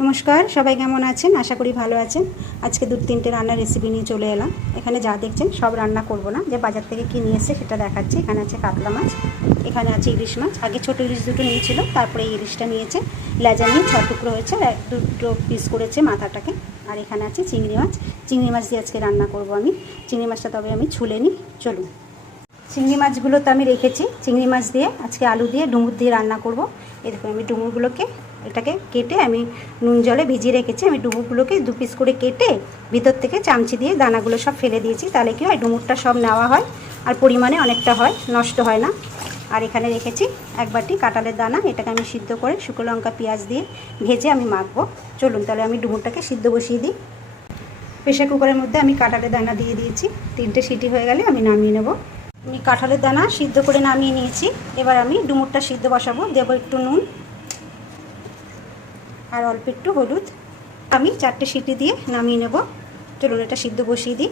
नमस्कार सबाई केमन आছেন आशा करी भालो आছেন। आज के 2-3টে রান্নার রেসিপি নিয়ে চলে এলাম। এখানে যা দেখছেন সব রান্না করব না, যে বাজার থেকে কি নিয়ে এসেছে সেটা দেখাচ্ছি। এখানে আছে কাতলা মাছ, এখানে আছে ইলিশ মাছ। আগে ছোট ইলিশ দুটো নিয়েছিল, তারপরে এই ইলিশটা নিয়েছে। লেজা নিয়ে 6 টুকরো হয়েছে, আর 2টো পিস করেছে মাথাটাকে। আর এখানে আছে চিংড়ি মাছ। চিংড়ি মাছ দিয়ে আজকে রান্না করব আমি। চিংড়ি মাছটা তবে আমি ছুলে নিই, চলুন। চিংড়ি মাছগুলো তো আমি রেখেছি। চিংড়ি মাছ দিয়ে আজকে আলু দিয়ে ডুমুর দিয়ে রান্না করব। এরকম আমি ডুমুরগুলোকে এটাকে কেটে আমি নুন জলে ভিজিয়ে রেখেছি। আমি ডুমুরগুলোকে 2 পিস করে কেটে ভিতর থেকে চামচি দিয়ে দানাগুলো সব ফেলে দিয়েছি। তাহলে কি হয়, ডুমুরটা সব নেওয়া হয় আর পরিমাণে অনেকটা হয়, নষ্ট হয় না। আর এখানে রেখেছি 1 বাটি কাঁঠালের দানা। এটাকে আমি সিদ্ধ করে শুকনো লঙ্কা পেঁয়াজ দিয়ে ভেজে আমি মাখবো। চলুন তাহলে আমি ডুমুরটাকে সিদ্ধ বসিয়ে দিই। প্রেসার কুকারের মধ্যে আমি কাঁঠালের দানা দিয়ে দিয়েছি। 3টে সিটি হয়ে গেলে আমি নামিয়ে নেব। আমি কাঁঠালের দানা সিদ্ধ করে নামিয়ে নিয়েছি। এবার আমি ডুমুরটা সিদ্ধ বসাবো। দেব একটু নুন আর অল্প একটু হলুদ। আমি 4টে সিটি দিয়ে নামিয়ে নেব। চলুন এটা সিদ্ধ বসিয়ে দিই।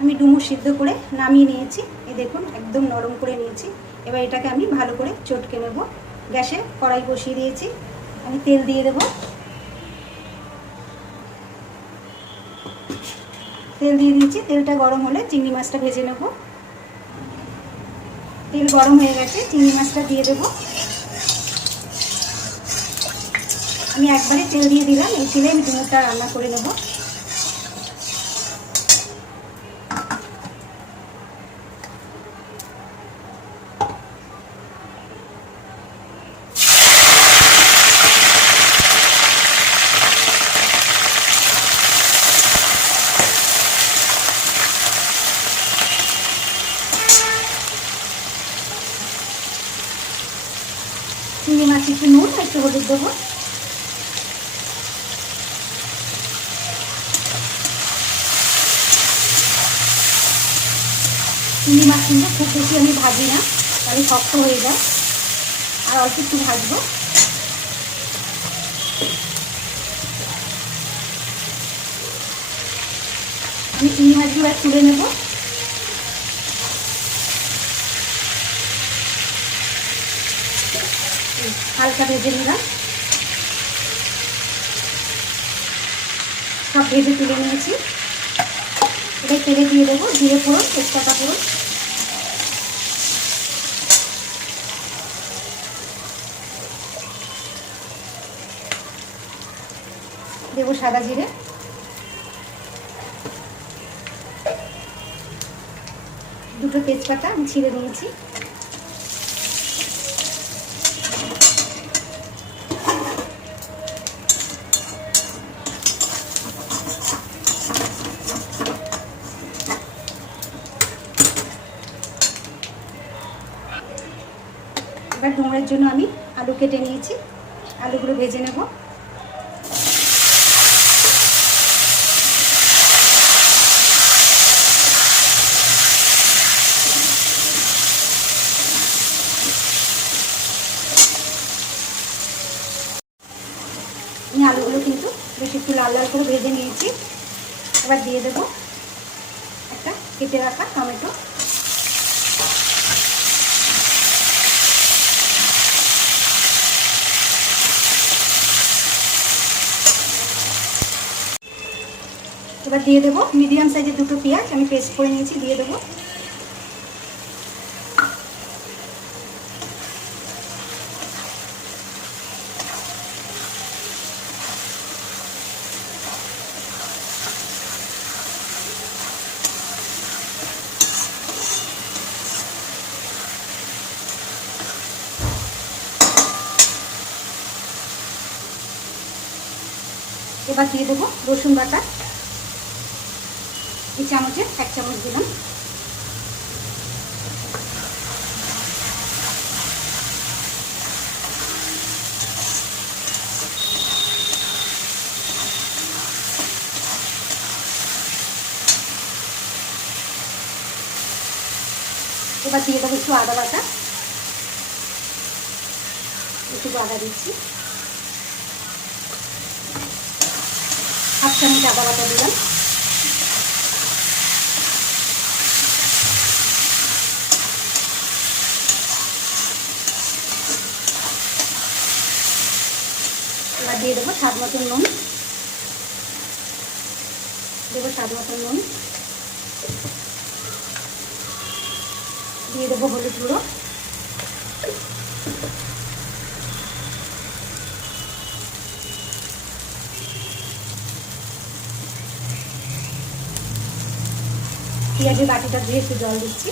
আমি ডুমুর সিদ্ধ করে নামিয়ে নিয়েছি। এই দেখুন একদম নরম করে নিয়েছি। এবার এটাকে আমি ভালো করে চটকে নেব। গ্যাসে কড়াই বসিয়ে দিয়েছি, আমি তেল দিয়ে দেব। তেল দিয়ে দিয়েছি, তেলটা গরম হলে চিংড়ি মাছটা ভেজে নেব। তেল গরম হয়ে গেছে, চিংড়ি মাছটা দিয়ে দেবো। আমি একবারে তেল দিয়ে দিলাম, এই তেলে আমি ডুমুরটা রান্না করে নেব। চিংড়ি মাছ একটু নুন একটু হলুদ দেবো। চিংড়ি মাছ কিন্তু খুব বেশি আমি ভাজি না, তাহলে শক্ত হয়ে যায়। আর অল্প একটু ভাজবো। আমি চিংড়ি মাছগুলো তুলে নেব। হালকা ভেজে নিলাম, সব ভেজে তুলে নিয়েছি। এটাই তেলে দিয়ে দেবো জিরে ফোড়ন, তেজপাতা ফোড়ন। দেবো সাদা জিরে, দুটো তেজপাতা আমি ছিঁড়ে নিয়েছি। এবার ডুমুরের জন্য আমি আলু কেটে নিয়েছি, আলুগুলো ভেজে নেব। আমি আলুগুলো কিন্তু বেশ একটু লাল লাল করে ভেজে নিয়েছি। এবার দিয়ে দেব একটা কেটে রাখা টমেটো। এবার দিয়ে দেবো মিডিয়াম সাইজের 2টো পেঁয়াজ আমি পেস্ট করে নিয়েছি, দিয়ে দেবো। এবার দিয়ে দেবো রসুন বাটা। এই চামচে 1 চামচ দিলাম। এবার দিয়ে দেবো একটু আদা বাটা, একটু আদা দিচ্ছি। 1/2 চামচ আদা বাটা দিলাম। এবার দিয়ে দেবো স্বাদ মতন নুন, দেবো স্বাদ মতন নুন, দিয়ে দেবো হলুদ গুঁড়ো, পেঁয়াজের বাটিটা দিয়ে একটু জল দিচ্ছি,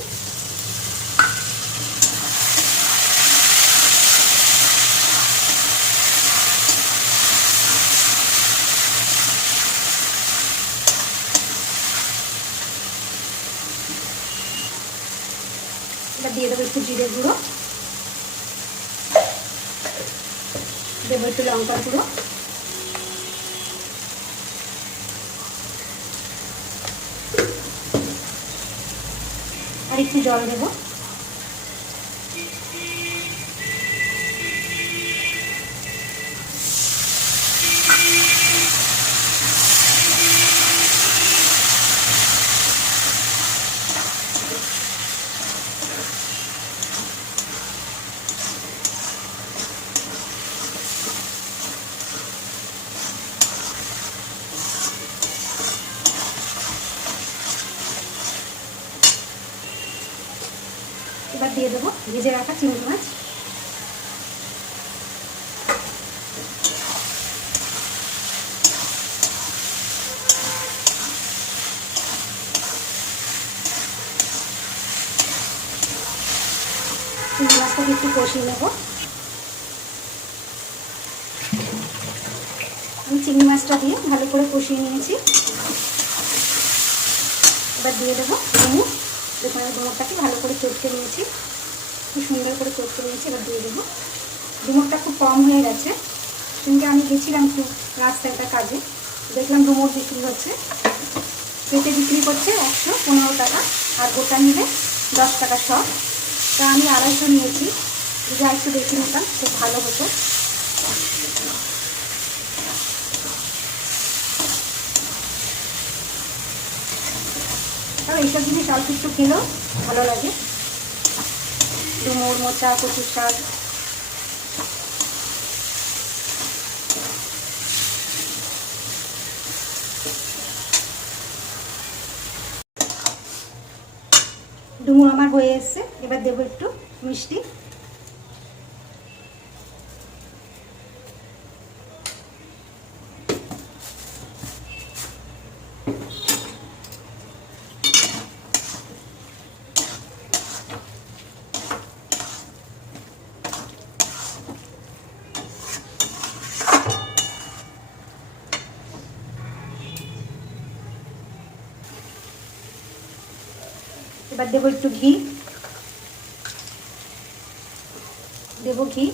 এবার দিয়ে দেবো একটু জিরে গুঁড়ো, দেবো একটু লঙ্কার গুঁড়ো, আর একটু জল দেবো, এবার দিয়ে দেবো ভেজে রাখা চিংড়ি মাছ, চিংড়ি মাছটাকে একটু কষিয়ে নেব। আমি চিংড়ি মাছটা দিয়ে ভালো করে কষিয়ে নিয়েছি। এবার দিয়ে দেবো ডুমুর, দেখুন আমি ডুমুরটাকে ভালো করে চটকে নিয়েছি, খুব সুন্দর করে চটকে নিয়েছি। এবার দিয়ে দেবো, ডুমুরটা খুব কম হয়ে গেছে, কিন্তু আমি গেছিলাম একটু রাস্তায় একটা কাজে, দেখলাম ডুমুর বিক্রি হচ্ছে, কেটে বিক্রি করছে 115 টাকা, আর গোটা নিলে 10 টাকা সব। তা আমি 250 নিয়েছি, যদি আর একটু বেশি নিতাম খুব ভালো হতো। আর এইসব জিনিস অল্প একটু খেলেও ভালো লাগে, ডুমুর, মোচা, কচুর শাক। ডুমুর আমার হয়ে এসছে, এবার দেবো একটু মিষ্টি, এবার দেবো একটু ঘি, দেবো ঘি,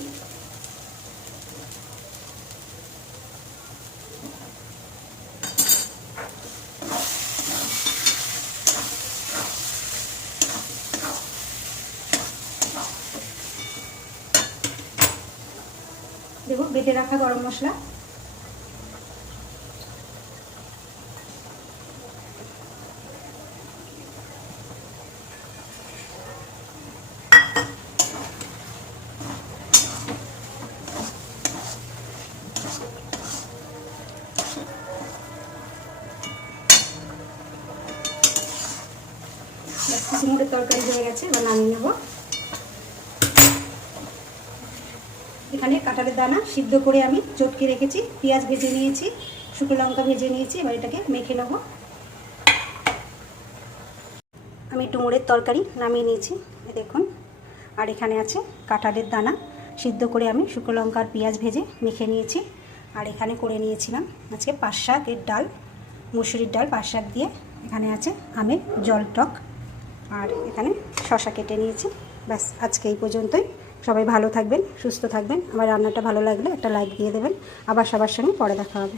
দেবো বেটে রাখা গরম মশলা, চিংড়ির তরকারি হয়ে গেছে, এবার নামিয়ে নেব। এখানে কাঁঠালের দানা সিদ্ধ করে আমি চটকে রেখেছি, পেঁয়াজ ভেজে নিয়েছি, শুকনো লঙ্কা ভেজে নিয়েছি, এবার এটাকে মেখে নেব। আমি ডুমুরের তরকারি নামিয়ে নিয়েছি দেখুন, আর এখানে আছে কাঁঠালের দানা সিদ্ধ করে আমি শুকনো লঙ্কা আর পেঁয়াজ ভেজে মেখে নিয়েছি। আর এখানে করে নিয়েছিলাম আজকে পাট শাকের ডাল, মুসুরির ডাল পাট শাক দিয়ে, এখানে আছে আমের জল টক, আর এখানে শসা কেটে নিয়েছি। ব্যাস আজকে এই পর্যন্তই। সবাই ভালো থাকবেন, সুস্থ থাকবেন। আমার রান্নাটা ভালো লাগলে একটা লাইক দিয়ে দেবেন। আবার সবার সঙ্গে পরে দেখা হবে।